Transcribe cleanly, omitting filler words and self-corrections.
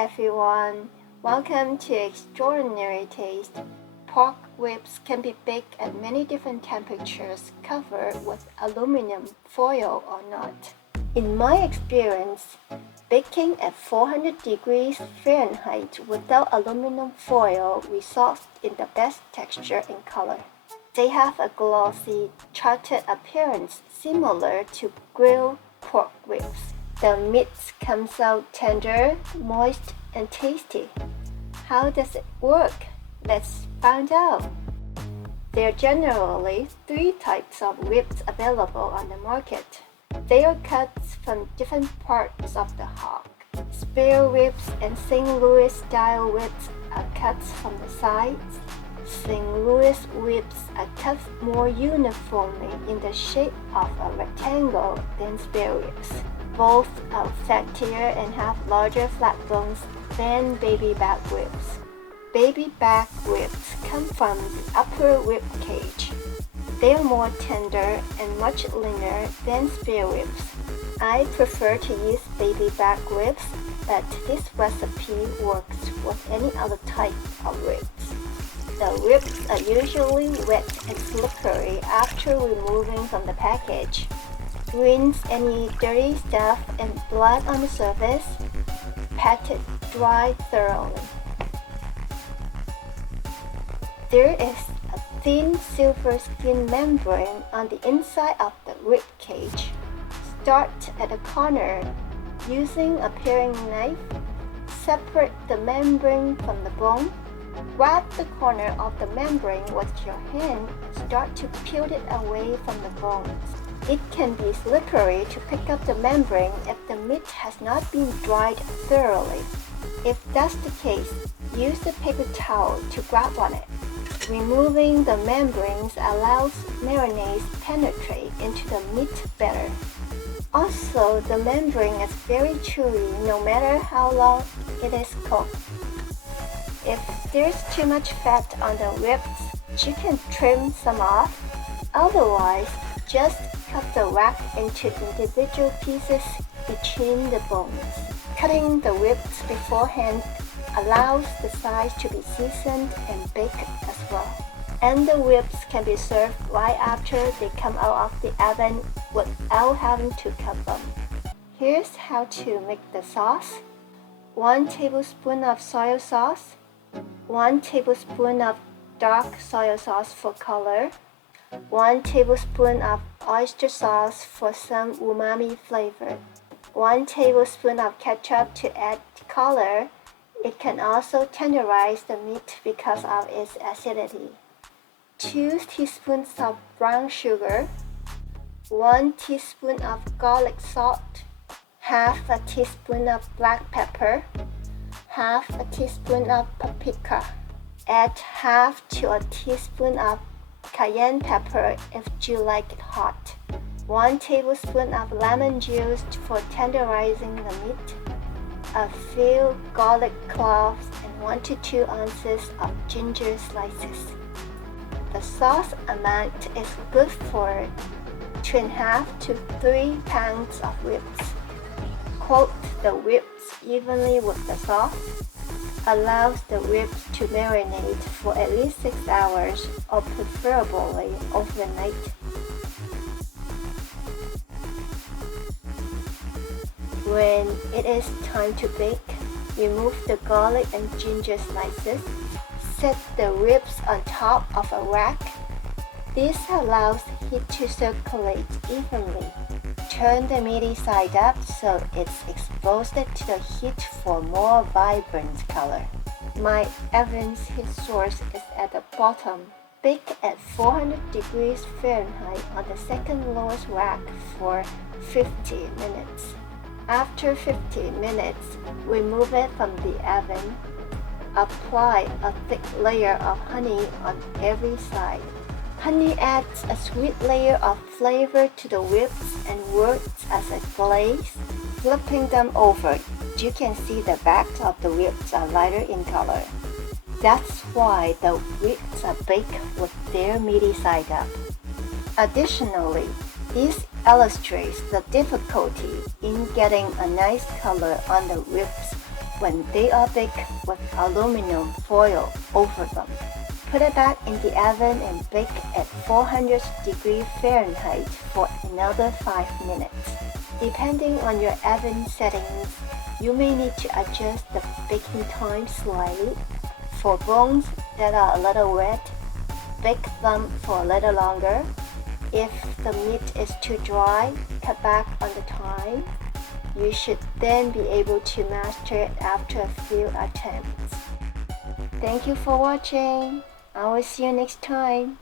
everyone, welcome to Extraordinary Taste. Pork ribs can be baked at many different temperatures, covered with aluminum foil or not. In my experience, baking at 400 degrees Fahrenheit without aluminum foil results in the best texture and color. They have a glossy, charred appearance similar to grilled pork ribs. The meat comes out tender, moist, and tasty. How does it work? Let's find out. There are generally 3 types of ribs available on the market. They are cuts from different parts of the hog. Spare ribs and St. Louis style ribs are cuts from the sides. St. Louis ribs are cut more uniformly in the shape of a rectangle than spare ribs. Both are fattier and have larger flat bones than baby back ribs. Baby back ribs come from the upper rib cage. They are more tender and much leaner than spare ribs. I prefer to use baby back ribs, but this recipe works with any other type of ribs. The ribs are usually wet and slippery after removing from the package. Rinse any dirty stuff and blood on the surface. Pat it dry thoroughly. There is a thin silver skin membrane on the inside of the rib cage. Start at the corner. Using a paring knife, separate the membrane from the bone. Grab the corner of the membrane with your hand and start to peel it away from the bones. It can be slippery to pick up the membrane if the meat has not been dried thoroughly. If that's the case, use a paper towel to grab on it. Removing the membranes allows marinades penetrate into the meat better. Also, the membrane is very chewy no matter how long it is cooked. If there's too much fat on the ribs, you can trim some off. Otherwise, just cut the rack into individual pieces between the bones. Cutting the ribs beforehand allows the sides to be seasoned and baked as well. And the ribs can be served right after they come out of the oven without having to cut them. Here's how to make the sauce. 1 tablespoon of soy sauce. 1 tablespoon of dark soy sauce for color. 1 tablespoon of oyster sauce for some umami flavor. 1 tablespoon of ketchup to add color. It can also tenderize the meat because of its acidity. 2 teaspoons of brown sugar. 1 teaspoon of garlic salt. Half a teaspoon of black pepper. Half a teaspoon of paprika. Add half to a teaspoon of cayenne pepper if you like it hot. 1 tablespoon of lemon juice for tenderizing the meat. A few garlic cloves and 1 to 2 ounces of ginger slices. The sauce amount is good for 2.5 to 3 pounds of ribs. Coat the ribs evenly with the sauce. Allows the ribs to marinate for at least 6 hours or preferably overnight. When it is time to bake, remove the garlic and ginger slices. Set the ribs on top of a rack. This allows heat to circulate evenly. Turn the meaty side up so it's exposed to the heat for more vibrant color. My oven's heat source is at the bottom. Bake at 400 degrees Fahrenheit on the second lowest rack for 50 minutes. After 50 minutes, remove it from the oven. Apply a thick layer of honey on every side. Honey adds a sweet layer of flavor to the ribs and works as a glaze. Flipping them over, you can see the backs of the ribs are lighter in color. That's why the ribs are baked with their meaty side up. Additionally, this illustrates the difficulty in getting a nice color on the ribs when they are baked with aluminum foil over them. Put it back in the oven and bake at 400 degrees Fahrenheit for another 5 minutes. Depending on your oven settings, you may need to adjust the baking time slightly. For bones that are a little wet, bake them for a little longer. If the meat is too dry, cut back on the time. You should then be able to master it after a few attempts. Thank you for watching. I will see you next time.